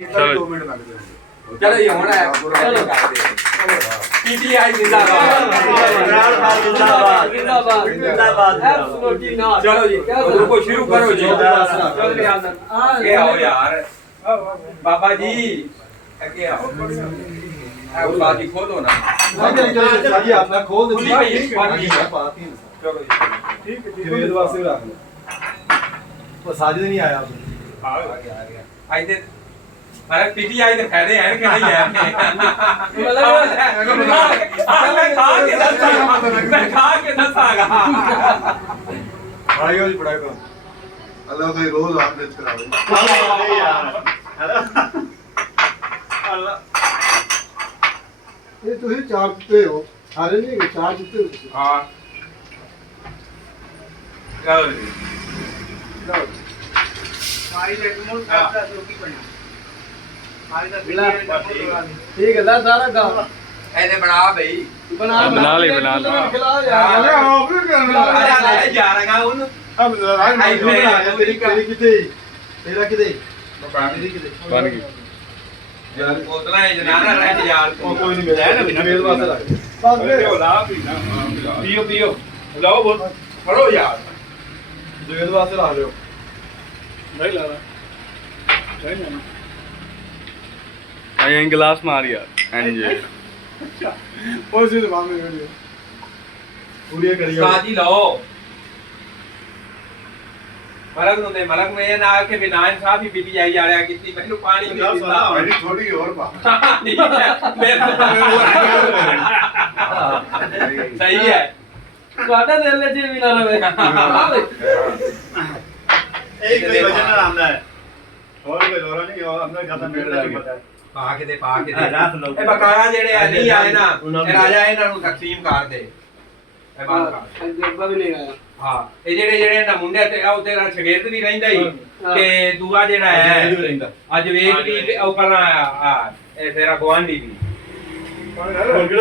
चलो 2 मिनट लग जाएंगे। चलो ये होना है चलो पीटीआई जिंदाबाद जिंदाबाद जिंदाबाद एब्सोल्युटली नॉट। चलो जी रुको शुरू करो जी। चल आगे आओ यार बाबा जी आगे आओ अब बाजी खोलो ना साजी आपने खोल दी चलो जी ठीक है वेद वास्ते रख लो। वो साजिद नहीं आया आ गया आई दे अरे पीटीआई के फायदे हैं कि नहीं है मतलब मैं खा के दसागा पढ़ाई वाली पढ़ाई करो अल्लाह कोई रोज ऑमलेट करावे अरे यार अल्लाह ये ਤੁਸੀਂ ਚਾਰ ਦਿੱਤੇ ਹੋ ਹਾਰੇ ਨਹੀਂ ਚਾਰ ਦਿੱਤੇ ਹੋ ਤੁਸੀਂ हां चलो जी ਲਓ मारी लेट मोड़ का रोटी बना मारी का ਠੀਕ ਹੈ ਲੈ ਸਾਰਾ ਗਾ ऐसे बना भाई बना ले खिला यार आप भी करना अरे जा रहा हूं अब तेरी किथे तेरा किथे तेरी किथे बन गई यार बोतला है जनाना रह यार कोई नहीं मिला है ना मेरे वास्ते लग बस पियो ला पीना पियो पियो लाओ बोल पढ़ो यार मेरे वास्ते ला लियो नहीं ला रहा नहीं ना आई गिलास मार यार एंजॉय और से दिमाग में वीडियो पूरी करिए साजी लो मलक में ये ना के बिना इंसाफ ही पीटी आई जा रहा है कितनी मैंने पानी नहीं पीता मेरी थोड़ी और बात सही है ਤੁਹਾਡਾ ਦਿਲ ਲੈ ਜੀ ਵੀ ਨਾ ਰਵੇ एक कोई वजन ना आंदा है और कोई दौरा नहीं और अपना खाता मेरे नहीं पता है ਪਾ ਕੇ ਦੇ ਇਹ ਬਕਾਇਆ ਜਿਹੜੇ ਆ ਨਹੀਂ ਆਏ ਨਾ ਇਹ ਰਾਜਾ ਇਹਨਾਂ ਨੂੰ ਤਕਸੀਮ ਕਰ ਦੇ ਇਹ ਬਾਤ ਕਰ ਜੱਬਾ ਵੀ ਨਹੀਂ ਆਇਆ ਹਾਂ ਇਹ ਜਿਹੜੇ ਨਾ ਮੁੰਡੇ ਤੇ ਉਹ ਤੇਰਾ ਸ਼ਗਿਰਦ ਵੀ ਰਹਿੰਦਾ ਹੀ ਤੇ ਦੂਆ ਜਿਹੜਾ ਹੈ ਅੱਜ ਵੇਖ ਵੀ ਉਹ ਪਰਾਂ ਆ ਇਹ ਤੇਰਾ ਗਵਾਂਢੀ ਵੀ